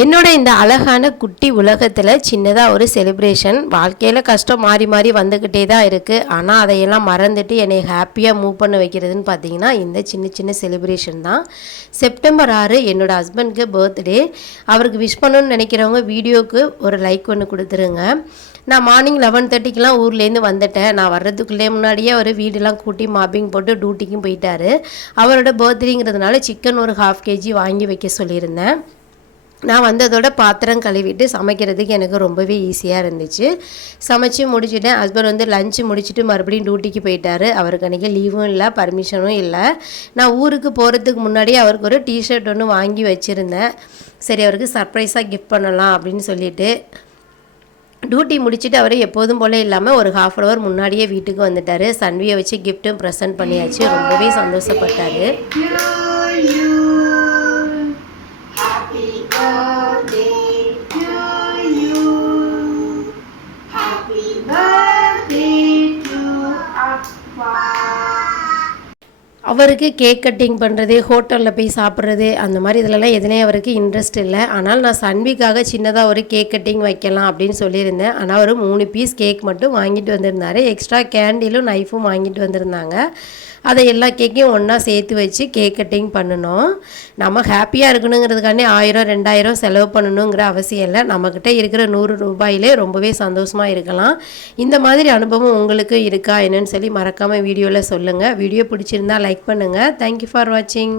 என்னோட இந்த அழகான குட்டி உலகத்தில் சின்னதாக ஒரு செலிப்ரேஷன். வாழ்க்கையில் கஷ்டம் மாறி மாறி வந்துக்கிட்டே தான் இருக்குது. ஆனால் அதையெல்லாம் மறந்துட்டு என்னை ஹாப்பியாக மூவ் பண்ண வைக்கிறதுன்னு பார்த்தீங்கன்னா இந்த சின்ன சின்ன செலிப்ரேஷன் தான். செப்டம்பர் 6 என்னோடய ஹஸ்பண்ட்க்கு பர்த்டே. அவருக்கு விஷ் பண்ணணும்னு நினைக்கிறவங்க வீடியோவுக்கு ஒரு லைக் ஒன்று கொடுத்துருங்க. நான் மார்னிங் 11:30க்கெலாம் ஊர்லேருந்து வந்துட்டேன். நான் வர்றதுக்குள்ளே முன்னாடியே அவர் வீடெல்லாம் கூட்டி மாப்பிங் போட்டு டியூட்டிக்கும் போயிட்டார். அவரோட பர்த்டேங்கிறதுனால சிக்கன் ஒரு 1/2 kg வாங்கி வைக்க சொல்லியிருந்தேன். நான் வந்ததோட பாத்திரம் கழுவிட்டு சமைக்கிறதுக்கு எனக்கு ரொம்பவே ஈஸியாக இருந்துச்சு. சமைச்சு முடிச்சுட்டேன். ஹஸ்பண்ட் லஞ்சு முடிச்சுட்டு மறுபடியும் டியூட்டிக்கு போயிட்டார். அவருக்கு அன்றைக்கி லீவும் இல்லை, பர்மிஷனும் இல்லை. நான் ஊருக்கு போகிறதுக்கு முன்னாடியே அவருக்கு ஒரு டிஷர்ட் ஒன்று வாங்கி வச்சுருந்தேன். சரி, அவருக்கு சர்ப்ரைஸாக கிஃப்ட் பண்ணலாம் அப்படின்னு சொல்லிட்டு டியூட்டி முடிச்சுட்டு அவர் எப்போதும் போல் இல்லாமல் ஒரு 1/2 hour முன்னாடியே வீட்டுக்கு வந்துட்டார். சன்வியை வச்சு கிஃப்ட்டும் ப்ரெசென்ட் பண்ணியாச்சு. ரொம்பவே சந்தோஷப்பட்டார். அவருக்கு கேக் கட்டிங் பண்ணுறது, ஹோட்டலில் போய் சாப்பிட்றது, அந்த மாதிரி இதிலலாம் எதுலேயும் அவருக்கு இன்ட்ரெஸ்ட் இல்லை. ஆனால் நான் சன்விக்காக சின்னதாக ஒரு கேக் கட்டிங் வைக்கலாம் அப்படின்னு சொல்லியிருந்தேன். ஆனால் ஒரு 3 பீஸ் கேக் மட்டும் வாங்கிட்டு வந்திருந்தார். எக்ஸ்ட்ரா கேண்டிலும் நைஃபும் வாங்கிட்டு வந்திருந்தாங்க. அதை எல்லா கேக்கையும் ஒன்றா சேர்த்து வச்சு கேக் கட்டிங் பண்ணணும். நம்ம ஹாப்பியாக இருக்கணுங்கிறதுக்காண்டி 1000 2000 செலவு பண்ணணுங்கிற அவசியம் இல்லை. நம்மக்கிட்ட இருக்கிற 100 ரூபாயிலே ரொம்பவே சந்தோஷமாக இருக்கலாம். இந்த மாதிரி அனுபவம் உங்களுக்கு இருக்கா என்னன்னு சொல்லி மறக்காமல் வீடியோவில் சொல்லுங்கள். வீடியோ பிடிச்சிருந்தா லைக் பண்ணுங்கள். தேங்க்யூ ஃபார் வாட்சிங்.